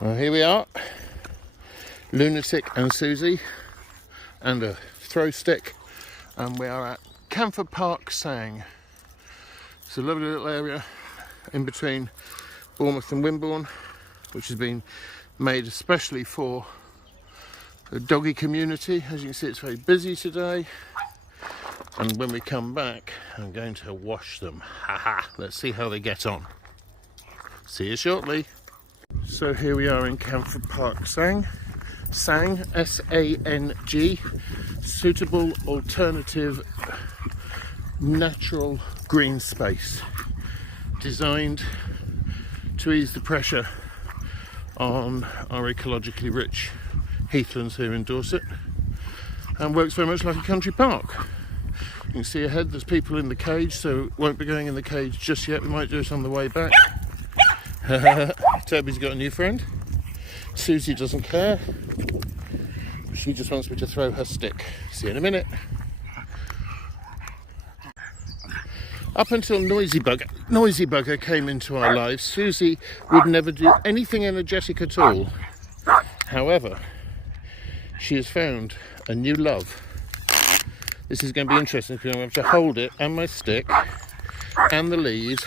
Well, here we are, Lunatic and Susie, and a throw stick, and we are at Camphor Park, S.A.N.G. It's a lovely little area in between Bournemouth and Wimborne, which has been made especially for the doggy community. As you can see, it's very busy today, and when we come back, I'm going to wash them. Haha, let's see how they get on. See you shortly. So here we are in Camphor Park, S.A.N.G. S.A.N.G, S-A-N-G, suitable alternative natural green space, designed to ease the pressure on our ecologically rich heathlands here in Dorset, and works very much like a country park. You can see ahead there's people in the cage, so won't be going in the cage just yet. We might do it on the way back. Toby's got a new friend. Susie doesn't care. She just wants me to throw her stick. See you in a minute. Up until Noisy Bugger came into our lives, Susie would never do anything energetic at all. However, she has found a new love. This is going to be interesting because I'm going to have to hold it and my stick and the lead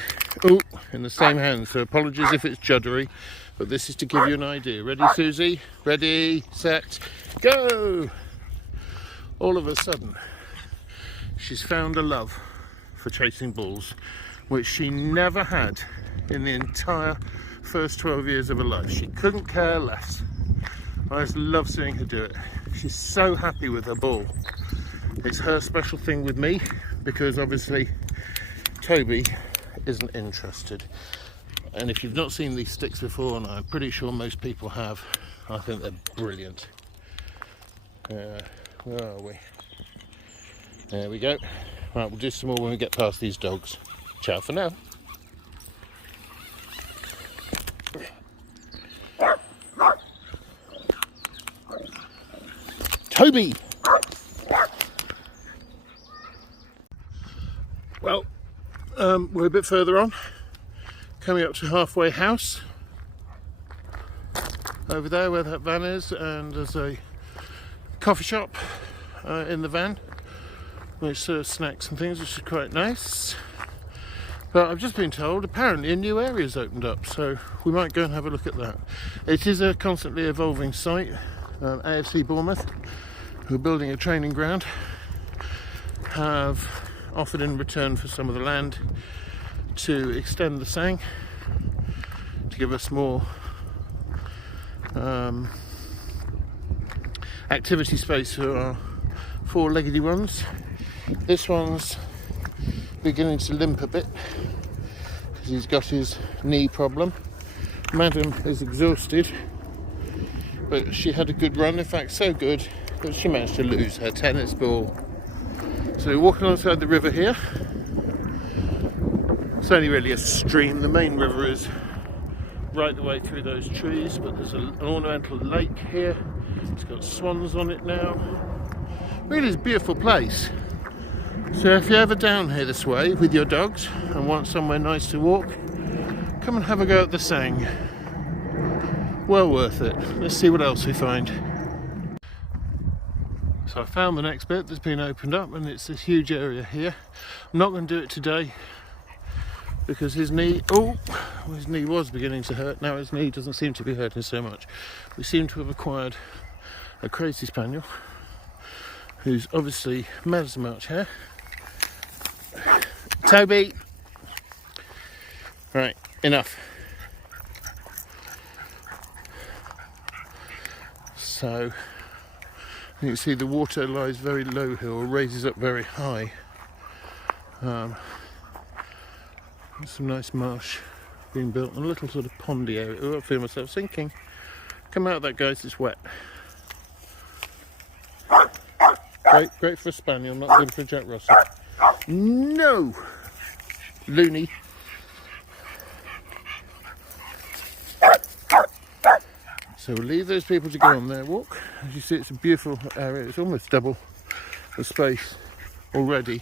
in the same hand. So apologies if it's juddery, but this is to give you an idea. Ready, Susie? Ready, set, go! All of a sudden, she's found a love for chasing bulls, which she never had in the entire first 12 years of her life. She couldn't care less. I just love seeing her do it. She's so happy with her bull. It's her special thing with me, because obviously Toby isn't interested. And if you've not seen these sticks before, and I'm pretty sure most people have, I think they're brilliant. Where are we? There we go. Right, we'll do some more when we get past these dogs. Ciao for now. Toby! Well, we're a bit further on, coming up to Halfway House, over there where that van is, and there's a coffee shop in the van which serves snacks and things, which is quite nice. But I've just been told apparently a new area's opened up, so we might go and have a look at that. It is a constantly evolving site. AFC Bournemouth, who are building a training ground, have offered in return for some of the land to extend the S.A.N.G, to give us more activity space for our four-leggedy ones. This one's beginning to limp a bit because he's got his knee problem. Madam is exhausted, but she had a good run, in fact so good that she managed to lose her tennis ball. So we're walking alongside the river here. It's only really a stream. The main river is right the way through those trees, but there's an ornamental lake here. It's got swans on it now. Really is a beautiful place. So if you're ever down here this way with your dogs and want somewhere nice to walk, come and have a go at the S.A.N.G. Well worth it. Let's see what else we find. So I found the next bit that's been opened up, and it's this huge area here. I'm not going to do it today because his knee, his knee was beginning to hurt. Now his knee doesn't seem to be hurting so much. We seem to have acquired a crazy spaniel who's obviously mad as a March hare. Toby! Right, enough. So you can see the water lies very low here, or raises up very high. Some nice marsh being built, and a little sort of pondy area. Oh, I feel myself sinking. Come out of that, guys, it's wet. Great for a spaniel, not good for a Jack Russell. No! Loony. So we'll leave those people to go on their walk. As you see, it's a beautiful area. It's almost double the space already.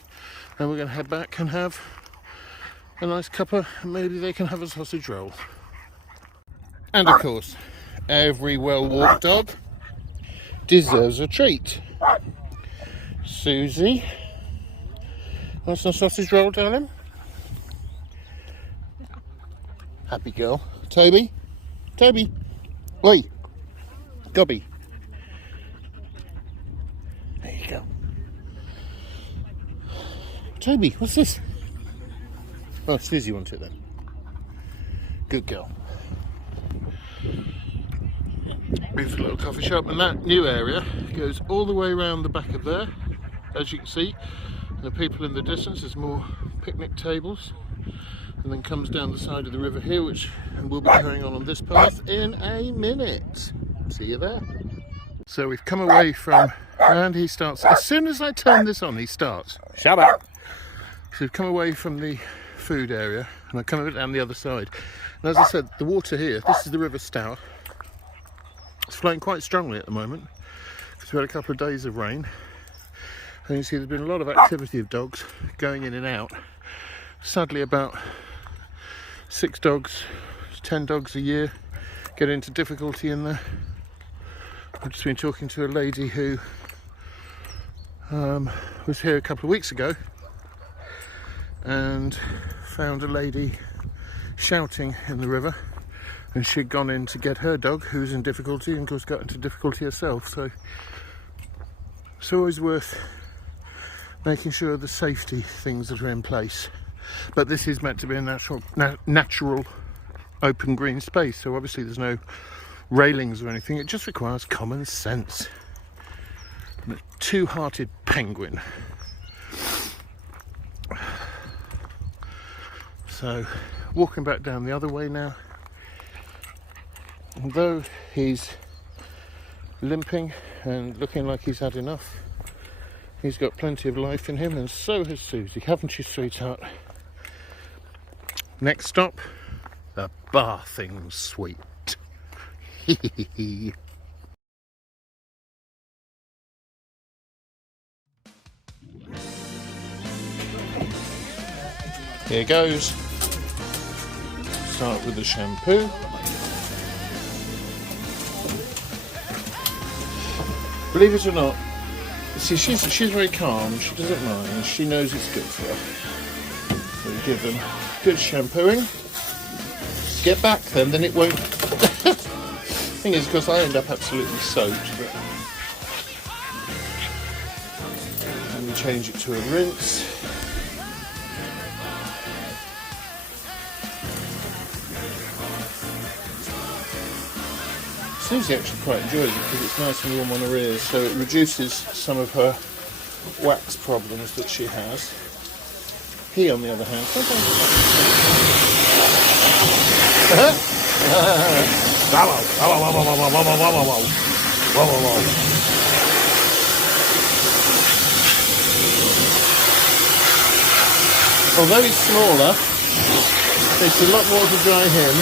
And we're going to head back and have a nice cuppa, and maybe they can have a sausage roll. And of course, Every well-walked dog deserves a treat. Suzi, want some sausage roll, darling? Happy girl. Toby? Toby? Oi! Gobby. There you go. Toby, what's this? Oh, Suzi wants it then. Good girl. Beautiful little coffee shop, and that new area goes all the way around the back of there, as you can see. And the people in the distance, there's more picnic tables, and then comes down the side of the river here, which we'll be carrying on this path in a minute. See you there. So we've come away from, and he starts, as soon as I turn this on, he starts. Shower. So we've come away from the food area, and I'm coming down the other side. And as I said, the water here, this is the River Stour. It's flowing quite strongly at the moment, because we've had a couple of days of rain. And you see there's been a lot of activity of dogs going in and out. Sadly, about 6 dogs, 10 dogs a year get into difficulty in there. I've just been talking to a lady who was here a couple of weeks ago and found a lady shouting in the river, and she'd gone in to get her dog who was in difficulty, and of course got into difficulty herself. So it's always worth making sure the safety things that are in place. But this is meant to be a natural open green space, so obviously there's no railings or anything. It just requires common sense. And a two-hearted penguin. So walking back down the other way now. Although he's limping and looking like he's had enough, he's got plenty of life in him, and so has Suzi, haven't you, sweetheart? Next stop, the bathing suite. Here goes. Start with the shampoo. Believe it or not, see, she's very calm. She doesn't mind. She knows it's good for her. So we give them good shampooing. Get back then it won't. Thing is, because I end up absolutely soaked. But... and we change it to a rinse. Suzi actually quite enjoys it because it's nice and warm on her ears, so it reduces some of her wax problems that she has. He, on the other hand, although he's smaller, takes a lot more to dry him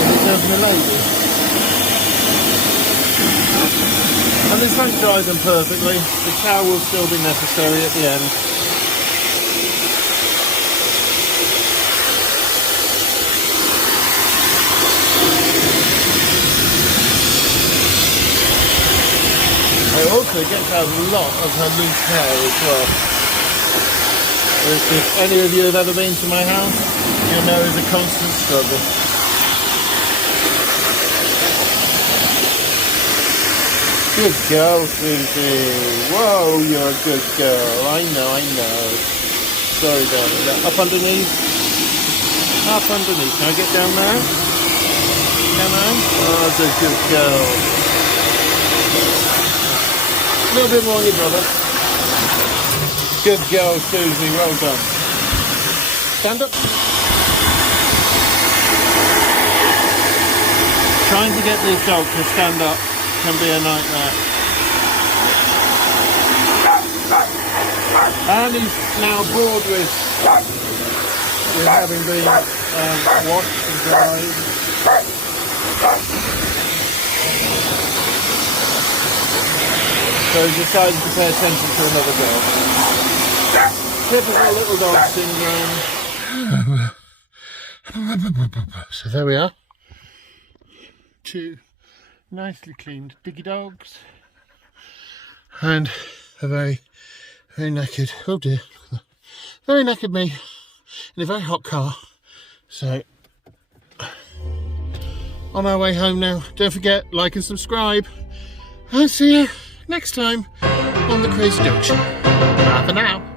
than it does my lady. And this won't dry them perfectly. The towel will still be necessary at the end. I also get out a lot of her loose hair as well. If any of you have ever been to my house, you'll know it's a constant struggle. Good girl, Suzi. Whoa, you're a good girl. I know. Sorry, darling. Up underneath. Up underneath. Can I get down there? Can I? Oh, that's a good girl. A little bit more on your brother. Good girl, Suzi. Well done. Stand up. Trying to get this dog to stand up can be a nightmare. And he's now bored with having been washed and dried. So he decided to pay attention to another dog. Typical little dog syndrome. So there we are. 2 nicely cleaned diggy dogs, and a very, very knackered, oh dear, very knackered me in a very hot car. So, on our way home now. Don't forget, like and subscribe. I'll see you next time on the Crazy Dog Show. Bye for now.